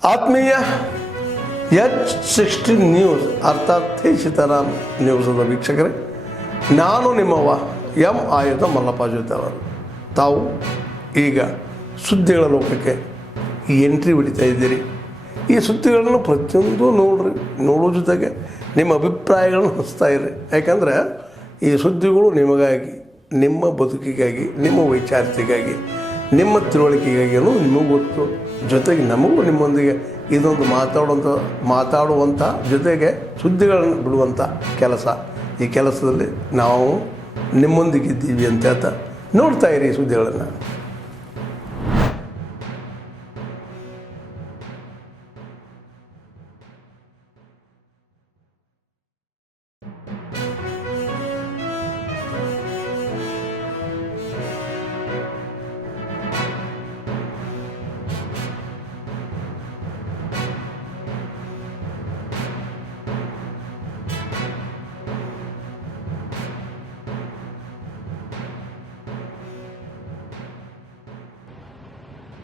ಆತ್ಮೀಯ H16 news ಅರ್ಥಾತ್ ಸೀತಾರಾಮ್ ನ್ಯೂಸದ ವೀಕ್ಷಕರೇ, ನಾನು ನಿಮ್ಮವ ಎಂ ಆಯುಧ ಮಲ್ಲಪ್ಪ ಜೊತೆಯವರು. ತಾವು ಈಗ ಸುದ್ದಿಗಳ ಲೋಕಕ್ಕೆ ಎಂಟ್ರಿ ಹೊಡಿತಾ ಇದ್ದೀರಿ. ಈ ಸುದ್ದಿಗಳನ್ನು ಪ್ರತಿಯೊಂದು ನೋಡೋ ಜೊತೆಗೆ ನಿಮ್ಮ ಅಭಿಪ್ರಾಯಗಳನ್ನು ಹಂಚ್ತಾ ಇರಿ. ಯಾಕಂದರೆ ಈ ಸುದ್ದಿಗಳು ನಿಮಗಾಗಿ, ನಿಮ್ಮ ಬದುಕಿಗಾಗಿ, ನಿಮ್ಮ ವೈಚಾರಿಕೆಗಾಗಿ, ನಿಮ್ಮ ತಿಳುವಳಿಕೆಗಾಗಿಯೂ ನಿಮಗೂ ಗೊತ್ತು. ಜೊತೆಗೆ ನಮಗೂ ನಿಮ್ಮೊಂದಿಗೆ ಇದೊಂದು ಮಾತಾಡುವಂಥ ಜೊತೆಗೆ ಸುದ್ದಿಗಳನ್ನು ಬಿಡುವಂಥ ಕೆಲಸ. ಈ ಕೆಲಸದಲ್ಲಿ ನಾವು ನಿಮ್ಮೊಂದಿಗಿದ್ದೀವಿ ಅಂತ ಹೇಳ್ತಾ ನೋಡ್ತಾ ಇರಿ ಈ ಸುದ್ದಿಗಳನ್ನು.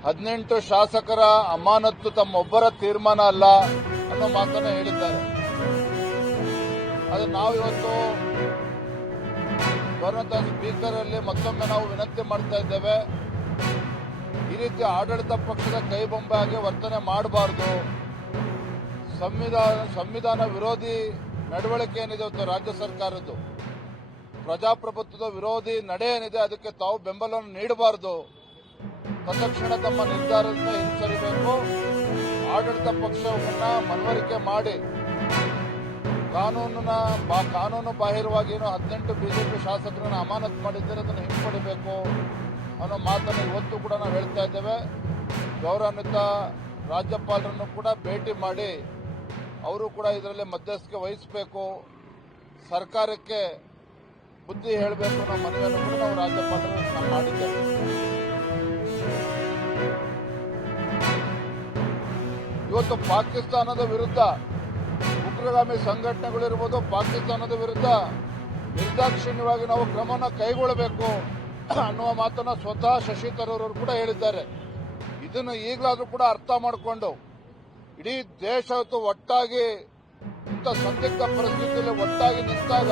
ಹದಿನೆಂಟು ಶಾಸಕರ ಅಮಾನತ್ತು ತಮ್ಮೊಬ್ಬರ ತೀರ್ಮಾನ ಅಲ್ಲ ಅನ್ನೋ ಮಾತನ್ನು ಹೇಳಿದ್ದಾರೆ. ಅದು ನಾವು ಇವತ್ತು ಗೌರವ ಸ್ಪೀಕರ್ ಅಲ್ಲಿ ಮತ್ತೊಮ್ಮೆ ನಾವು ವಿನಂತಿ ಮಾಡ್ತಾ ಇದ್ದೇವೆ. ಈ ರೀತಿ ಆಡಳಿತ ಪಕ್ಷದ ಕೈಬೊಂಬಾಗಿ ವರ್ತನೆ ಮಾಡಬಾರ್ದು. ಸಂವಿಧಾನ ವಿರೋಧಿ ನಡವಳಿಕೆ ಏನಿದೆ ಇವತ್ತು ರಾಜ್ಯ ಸರ್ಕಾರದ್ದು, ಪ್ರಜಾಪ್ರಭುತ್ವದ ವಿರೋಧಿ ನಡೆ ಏನಿದೆ ಅದಕ್ಕೆ ತಾವು ಬೆಂಬಲವನ್ನು ನೀಡಬಾರದು. ತತ್ಕ್ಷಣ ತಮ್ಮ ನಿರ್ಧಾರದಿಂದ ಹಿಂಸರಿಬೇಕು. ಆಡಳಿತ ಪಕ್ಷವನ್ನ ಮನವರಿಕೆ ಮಾಡಿ ಕಾನೂನು ಬಾಹಿರವಾಗಿ 18 ಬಿಜೆಪಿ ಶಾಸಕರನ್ನು ಅಮಾನತು ಮಾಡಿದ್ದಾರೆ, ಅದನ್ನು ಹಿಂಪಡಿಬೇಕು ಅನ್ನೋ ಮಾತನ್ನು ಇವತ್ತು ಕೂಡ ನಾವು ಹೇಳ್ತಾ ಇದ್ದೇವೆ. ಗೌರವಾನ್ವಿತ ರಾಜ್ಯಪಾಲರನ್ನು ಕೂಡ ಭೇಟಿ ಮಾಡಿ ಅವರು ಕೂಡ ಇದರಲ್ಲಿ ಮಧ್ಯಸ್ಥಿಕೆ ವಹಿಸಬೇಕು, ಸರ್ಕಾರಕ್ಕೆ ಬುದ್ಧಿ ಹೇಳಬೇಕು ಅನ್ನೋ ಮನವಿಯನ್ನು ಕೂಡ ನಾವು ರಾಜ್ಯಪಾಲರು ನಾವು ಮಾಡಿದ್ದೇವೆ. ಇವತ್ತು ಪಾಕಿಸ್ತಾನದ ವಿರುದ್ಧ ಉಗ್ರಗಾಮಿ ಸಂಘಟನೆಗಳಿರ್ಬೋದು, ಪಾಕಿಸ್ತಾನದ ವಿರುದ್ಧ ನಿರ್ದಾಕ್ಷಿಣ್ಯವಾಗಿ ನಾವು ಕ್ರಮವನ್ನು ಕೈಗೊಳ್ಳಬೇಕು ಅನ್ನುವ ಮಾತನ್ನ ಸ್ವತಃ ಶಶಿ ತರೂರ್ ಅವರು ಕೂಡ ಹೇಳಿದ್ದಾರೆ. ಇದನ್ನು ಈಗಲಾದ್ರೂ ಕೂಡ ಅರ್ಥ ಮಾಡಿಕೊಂಡು ಇಡೀ ದೇಶ ಒಟ್ಟಾಗಿ ಇಂಥ ಸಂದಿಗ್ಧ ಪರಿಸ್ಥಿತಿಯಲ್ಲಿ ಒಟ್ಟಾಗಿ ನಿಂತಾಗ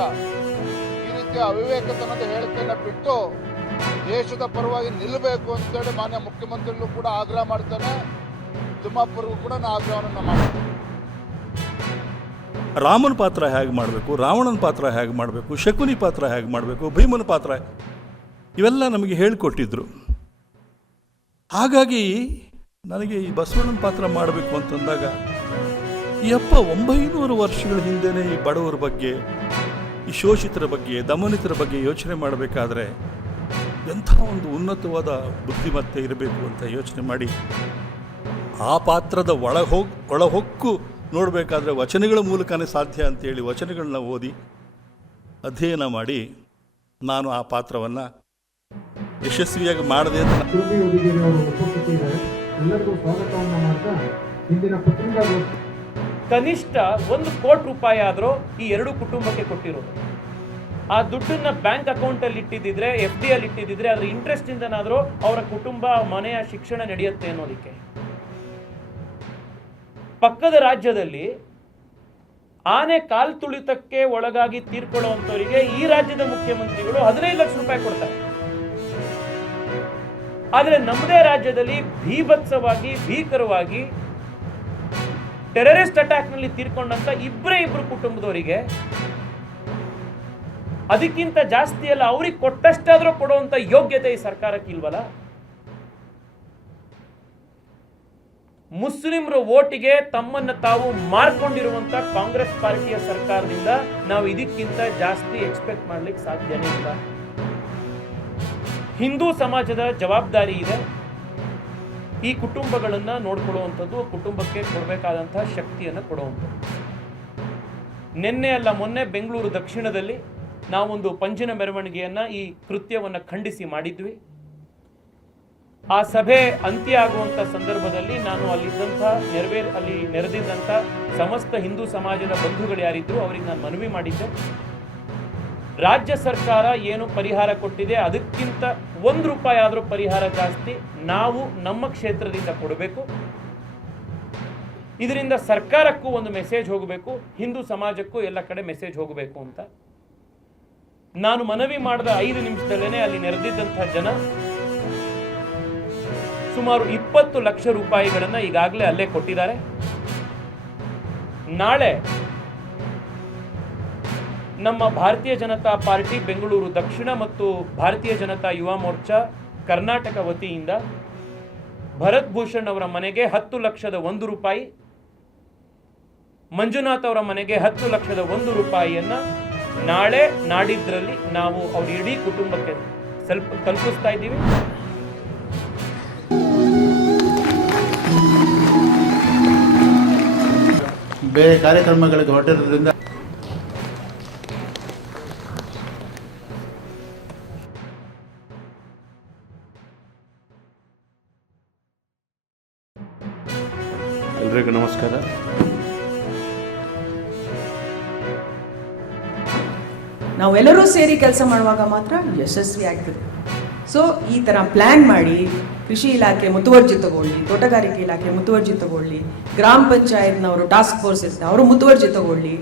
ಈ ರೀತಿಯ ಅವಿವೇಕತನದ ಹೇಳಿಕೆಯನ್ನು ಬಿಟ್ಟು ದೇಶದ ಪರವಾಗಿ ನಿಲ್ಲಬೇಕು ಅಂತೇಳಿ ಮಾನ್ಯ ಮುಖ್ಯಮಂತ್ರಿಗಳು ಕೂಡ ಆಗ್ರಹ ಮಾಡ್ತಾನೆ. ತಿಮ್ಮಾಪುರ್ಗೂ ಕೂಡ ನಾನು ಆಗ್ರಹವನ್ನು ಮಾಡ್ತೀನಿ. ರಾಮನ ಪಾತ್ರ ಹೇಗೆ ಮಾಡಬೇಕು, ರಾವಣನ ಪಾತ್ರ ಹೇಗೆ ಮಾಡಬೇಕು, ಶಕುನಿ ಪಾತ್ರ ಹೇಗೆ ಮಾಡಬೇಕು, ಭೀಮನ ಪಾತ್ರ ಇವೆಲ್ಲ ನಮಗೆ ಹೇಳಿಕೊಟ್ಟಿದ್ರು. ಹಾಗಾಗಿ ನನಗೆ ಈ ಬಸವಣ್ಣನ ಪಾತ್ರ ಮಾಡಬೇಕು ಅಂತಂದಾಗ ಈ 900 ವರ್ಷಗಳ ಹಿಂದೆನೇ ಈ ಬಡವರ ಬಗ್ಗೆ, ಈ ಶೋಷಿತರ ಬಗ್ಗೆ, ದಮನಿತರ ಬಗ್ಗೆ ಯೋಚನೆ ಮಾಡಬೇಕಾದ್ರೆ ಎಂಥ ಒಂದು ಉನ್ನತವಾದ ಬುದ್ಧಿಮತ್ತೆ ಇರಬೇಕು ಅಂತ ಯೋಚನೆ ಮಾಡಿ ಆ ಪಾತ್ರದ ಒಳಹೊಕ್ಕು ನೋಡಬೇಕಾದ್ರೆ ವಚನಗಳ ಮೂಲಕನೇ ಸಾಧ್ಯ ಅಂತೇಳಿ ವಚನಗಳನ್ನ ಓದಿ ಅಧ್ಯಯನ ಮಾಡಿ ನಾನು ಆ ಪಾತ್ರವನ್ನು ಯಶಸ್ವಿಯಾಗಿ ಮಾಡಿದೆ ಅಂತ. ಕನಿಷ್ಠ 1 ಕೋಟಿ ರೂಪಾಯಿ ಆದರೂ ಈ 2 ಕುಟುಂಬಕ್ಕೆ ಕೊಟ್ಟಿರೋದು. ಆ ದುಡ್ಡನ್ನ ಬ್ಯಾಂಕ್ ಅಕೌಂಟ್ ಅಲ್ಲಿ ಇಟ್ಟಿದ್ರೆ, FD ಅಲ್ಲಿ ಇಟ್ಟಿದ್ರೆ ಅದ್ರ ಇಂಟ್ರೆಸ್ಟ್ ಇಂದನಾದ್ರೂ ಅವರ ಕುಟುಂಬ ಮನೆಯ ಶಿಕ್ಷಣ ನಡೆಯುತ್ತೆ ಅನ್ನೋದಕ್ಕೆ. ಪಕ್ಕದ ರಾಜ್ಯದಲ್ಲಿ ಆನೆ ಕಾಲ್ ತುಳಿತಕ್ಕೆ ಒಳಗಾಗಿ ತೀರ್ಕೊಳ್ಳುವಂತವರಿಗೆ ಈ ರಾಜ್ಯದ ಮುಖ್ಯಮಂತ್ರಿಗಳು 15 ಲಕ್ಷ ರೂಪಾಯಿ ಕೊಡ್ತಾರೆ. ಆದರೆ ನಮ್ಮದೇ ರಾಜ್ಯದಲ್ಲಿ ಭೀಭತ್ಸವಾಗಿ, ಭೀಕರವಾಗಿ ಟೆರರಿಸ್ಟ್ ಅಟ್ಯಾಕ್ ನಲ್ಲಿ ತೀರ್ಕೊಂಡಂತ ಇಬ್ಬರು ಕುಟುಂಬದವರಿಗೆ ಅದಕ್ಕಿಂತ ಜಾಸ್ತಿ ಅಲ್ಲ, ಅವ್ರಿಗೆ ಕೊಟ್ಟಷ್ಟಾದ್ರೂ ಕೊಡುವಂತ ಯೋಗ್ಯತೆ ಈ ಸರ್ಕಾರಕ್ಕೆ ಇಲ್ವಲ್ಲ. ಮುಸ್ಲಿಮರ ಓಟಿಗೆ ತಮ್ಮನ್ನು ತಾವು ಮಾರ್ಕೊಂಡಿರುವಂತ ಕಾಂಗ್ರೆಸ್ ಪಾರ್ಟಿಯ ಸರ್ಕಾರದಿಂದ ನಾವು ಇದಕ್ಕಿಂತ ಜಾಸ್ತಿ ಎಕ್ಸ್ಪೆಕ್ಟ್ ಮಾಡ್ಲಿಕ್ಕೆ ಸಾಧ್ಯನೇ ಇಲ್ಲ. ಹಿಂದೂ ಸಮಾಜದ ಜವಾಬ್ದಾರಿ ಇದೆ ಈ ಕುಟುಂಬಗಳನ್ನ ನೋಡ್ಕೊಳ್ಳುವಂಥದ್ದು, ಕುಟುಂಬಕ್ಕೆ ಕೊಡಬೇಕಾದಂತಹ ಶಕ್ತಿಯನ್ನು ಕೊಡುವಂಥದ್ದು. ನಿನ್ನೆ ಅಲ್ಲ ಮೊನ್ನೆ ಬೆಂಗಳೂರು ದಕ್ಷಿಣದಲ್ಲಿ ನಾವೊಂದು ಪಂಜಿನ ಮೆರವಣಿಗೆಯನ್ನ ಈ ಕೃತ್ಯವನ್ನ ಖಂಡಿಸಿ ಮಾಡಿದ್ವಿ. ಆ ಸಭೆ ಅಂತ್ಯ ಆಗುವಂತ ಸಂದರ್ಭದಲ್ಲಿ ನಾನು ಅಲ್ಲಿ ನೆರೆದಿದ್ದಂಥ ಸಮಸ್ತ ಹಿಂದೂ ಸಮಾಜದ ಬಂಧುಗಳು ಯಾರಿದ್ರು ಅವರಿಗೆ ನಾನು ಮನವಿ ಮಾಡಿದ್ದೆ. ರಾಜ್ಯ ಸರ್ಕಾರ ಏನು ಪರಿಹಾರ ಕೊಟ್ಟಿದೆ ಅದಕ್ಕಿಂತ 1 ರೂಪಾಯಿ ಆದರೂ ಪರಿಹಾರ ಜಾಸ್ತಿ ನಾವು ನಮ್ಮ ಕ್ಷೇತ್ರದಿಂದ ಕೊಡಬೇಕು. ಇದರಿಂದ ಸರ್ಕಾರಕ್ಕೂ ಒಂದು ಮೆಸೇಜ್ ಹೋಗಬೇಕು, ಹಿಂದೂ ಸಮಾಜಕ್ಕೂ ಎಲ್ಲ ಕಡೆ ಮೆಸೇಜ್ ಹೋಗಬೇಕು ಅಂತ ನಾನು ಮನವಿ ಮಾಡಿದ 5 ನಿಮಿಷದಲ್ಲೇ ಅಲ್ಲಿ ನೆರೆದಿದ್ದಂಥ ಜನ ಸುಮಾರು 20 ಲಕ್ಷ ರೂಪಾಯಿಗಳನ್ನು ಈಗಾಗಲೇ ಅಲ್ಲೇ ಕೊಟ್ಟಿದ್ದಾರೆ. ನಾಳೆ ನಮ್ಮ ಭಾರತೀಯ ಜನತಾ ಪಾರ್ಟಿ ಬೆಂಗಳೂರು ದಕ್ಷಿಣ ಮತ್ತು ಭಾರತೀಯ ಜನತಾ ಯುವ ಮೋರ್ಚಾ ಕರ್ನಾಟಕ ವತಿಯಿಂದ ಭರತ್ ಭೂಷಣ್ ಅವರ ಮನೆಗೆ 10 ಲಕ್ಷದ 1 ರೂಪಾಯಿ, ಮಂಜುನಾಥ್ ಅವರ ಮನೆಗೆ 10 ಲಕ್ಷದ 1 ರೂಪಾಯಿಯನ್ನ ನಾಳೆ ನಾಡಿದ್ರಲ್ಲಿ ನಾವು ಅವ್ರ ಇಡೀ ಕುಟುಂಬಕ್ಕೆ ತಲುಪಿಸ್ತಾ ಇದ್ದೀವಿ. ಬೇರೆ ಕಾರ್ಯಕ್ರಮಗಳಿಗೆ ಹೊರಟಿರೋದ್ರಿಂದ ಎಲ್ರಿಗೂ ನಮಸ್ಕಾರ. ನಾವೆಲ್ಲರೂ ಸೇರಿ ಕೆಲಸ ಮಾಡುವಾಗ ಮಾತ್ರ ಯಶಸ್ವಿ ಆಗ್ತದೆ. ಸೊ ಈ ಥರ ಪ್ಲ್ಯಾನ್ ಮಾಡಿ ಕೃಷಿ ಇಲಾಖೆ ಮುತುವರ್ಜಿ ತಗೊಳ್ಳಿ, ತೋಟಗಾರಿಕೆ ಇಲಾಖೆ ಮುತುವರ್ಜಿ ತಗೊಳ್ಳಿ, ಗ್ರಾಮ ಪಂಚಾಯತ್ನವರು ಟಾಸ್ಕ್ ಫೋರ್ಸ್ ಇರ್ತಾರೆ ಅವರು ಮುತುವರ್ಜಿ ತಗೊಳ್ಳಿ,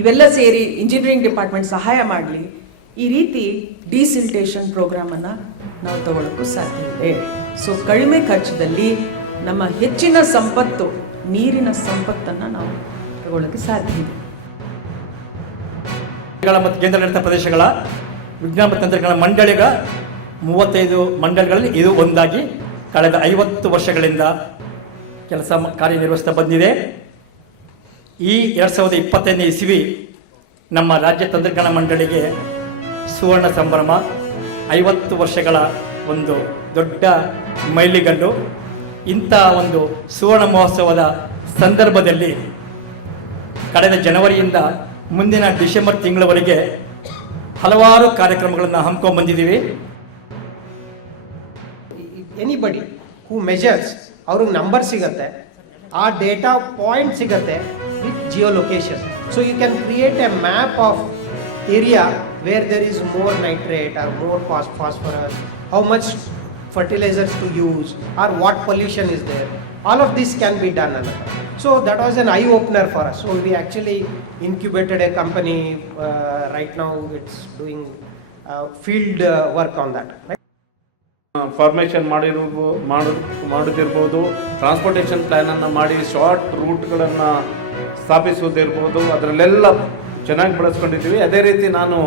ಇವೆಲ್ಲ ಸೇರಿ ಇಂಜಿನಿಯರಿಂಗ್ ಡಿಪಾರ್ಟ್ಮೆಂಟ್ ಸಹಾಯ ಮಾಡಲಿ. ಈ ರೀತಿ ಡಿಸಿಲ್ಟೇಷನ್ ಪ್ರೋಗ್ರಾಮನ್ನು ನಾವು ತಗೊಳ್ಳೋಕ್ಕೂ ಸಾಧ್ಯವಿದೆ. ಸೊ ಕಡಿಮೆ ಖರ್ಚದಲ್ಲಿ ನಮ್ಮ ಹೆಚ್ಚಿನ ಸಂಪತ್ತು, ನೀರಿನ ಸಂಪತ್ತನ್ನು ನಾವು ತಗೊಳ್ಳೋಕ್ಕೆ ಸಾಧ್ಯ ಇದೆ. ಮತ್ತು ಕೇಂದ್ರಾಡಳಿತ ಪ್ರದೇಶಗಳ ವಿಜ್ಞಾನ ಮತ್ತು ತಂತ್ರಜ್ಞಾನ ಮಂಡಳಿಗಳ 35 ಮಂಡಳಿಗಳಲ್ಲಿ ಇದು ಒಂದಾಗಿ ಕಳೆದ 50 ವರ್ಷಗಳಿಂದ ಕಾರ್ಯನಿರ್ವಹಿಸ್ತಾ ಬಂದಿದೆ. ಈ 2025ನೇ ಇಸವಿ ನಮ್ಮ ರಾಜ್ಯ ತಂತ್ರಜ್ಞಾನ ಮಂಡಳಿಗೆ ಸುವರ್ಣ ಸಂಭ್ರಮ, 50 ವರ್ಷಗಳ ಒಂದು ದೊಡ್ಡ ಮೈಲಿಗಲ್ಲು. ಇಂಥ ಒಂದು ಸುವರ್ಣ ಮಹೋತ್ಸವದ ಸಂದರ್ಭದಲ್ಲಿ ಕಳೆದ ಜನವರಿಯಿಂದ ಮುಂದಿನ ಡಿಸೆಂಬರ್ ತಿಂಗಳವರೆಗೆ ಹಲವಾರು ಕಾರ್ಯಕ್ರಮಗಳನ್ನು ಹಮ್ಮಿಕೊಂಡು ಬಂದಿದ್ದೀವಿ. ಎನಿಬಡಿ ಹೂ ಮೆಜರ್ಸ್ ಅವ್ರಿಗೆ ನಂಬರ್ ಸಿಗುತ್ತೆ, ಆ ಡೇಟಾ ಪಾಯಿಂಟ್ ಸಿಗುತ್ತೆ with geo location. So you can create a map of area where there is more nitrate or more phosphorus, how much fertilizers to use or what pollution is there. All of this can be done. So that was an eye opener for us. So we actually incubated a company. Right now it's doing field work on that. Formation ಮಾಡೋದಿರ್ಬೋದು, transportation ಪ್ಲ್ಯಾನನ್ನು ಮಾಡಿ short ರೂಟ್ಗಳನ್ನು ಸ್ಥಾಪಿಸುವುದಿರ್ಬೋದು, ಅದರಲ್ಲೆಲ್ಲ ಚೆನ್ನಾಗಿ ಬಳಸ್ಕೊಂಡಿದ್ದೀವಿ. ಅದೇ ರೀತಿ ನಾನು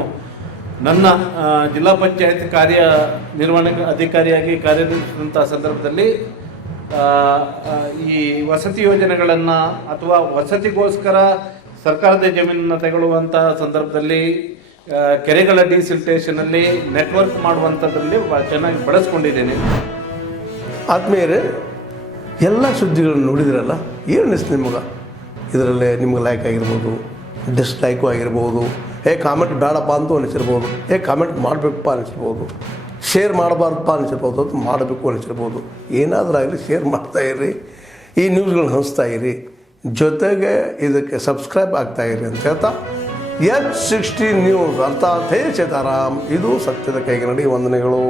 ನನ್ನ ಜಿಲ್ಲಾ ಪಂಚಾಯತ್ ಕಾರ್ಯನಿರ್ವಹಣೆ ಅಧಿಕಾರಿಯಾಗಿ ಕಾರ್ಯನಿರ್ವಹಿಸಿದಂಥ ಸಂದರ್ಭದಲ್ಲಿ ಈ ವಸತಿ ಯೋಜನೆಗಳನ್ನು ಅಥವಾ ವಸತಿಗೋಸ್ಕರ ಸರ್ಕಾರದ ಜಮೀನನ್ನು ತಗೊಳ್ಳುವಂಥ ಸಂದರ್ಭದಲ್ಲಿ ಕೆರೆಗಳ ಡಿಸಿಲ್ಟೇಷನಲ್ಲಿ ನೆಟ್ವರ್ಕ್ ಮಾಡುವಂಥದ್ರಲ್ಲಿ ಚೆನ್ನಾಗಿ ಬಳಸ್ಕೊಂಡಿದ್ದೇನೆ. ಆದ್ಮೇಲೆ ಎಲ್ಲ ಸುದ್ದಿಗಳನ್ನು ನೋಡಿದ್ರಲ್ಲ, ಏನು ಅನಿಸ್ತು ನಿಮಗೆ? ಇದರಲ್ಲೇ ನಿಮ್ಗೆ ಲೈಕ್ ಆಗಿರ್ಬೋದು, ಡಿಸ್ಲೈಕು ಆಗಿರ್ಬೋದು, ಕಾಮೆಂಟ್ ಬೇಡಪ್ಪ ಅಂತ ಅನಿಸಿರ್ಬೋದು, ಕಾಮೆಂಟ್ ಮಾಡಬೇಕಪ್ಪ ಅನಿಸಿರ್ಬೋದು, ಶೇರ್ ಮಾಡಬಾರ್ದಪ್ಪ ಅನಿಸಿರ್ಬೋದು, ಅದು ಮಾಡಬೇಕು ಅನಿಸಿರ್ಬೋದು. ಏನಾದರೂ ಆಗಲಿ ಶೇರ್ ಮಾಡ್ತಾಯಿರಿ, ಈ ನ್ಯೂಸ್ಗಳನ್ನ ಹಂಚ್ತಾ ಇರಿ, ಜೊತೆಗೆ ಇದಕ್ಕೆ ಸಬ್ಸ್ಕ್ರೈಬ್ ಆಗ್ತಾಯಿರಿ ಅಂತ ಹೇಳ್ತಾ H16 ನ್ಯೂಸ್ ಅರ್ಥಾತ್ ಹೇ ಸೀತಾರಾಮ್, ಇದು ಸತ್ಯದ ಕೈಗನ್ನಡಿ. ವಂದನೆಗಳು.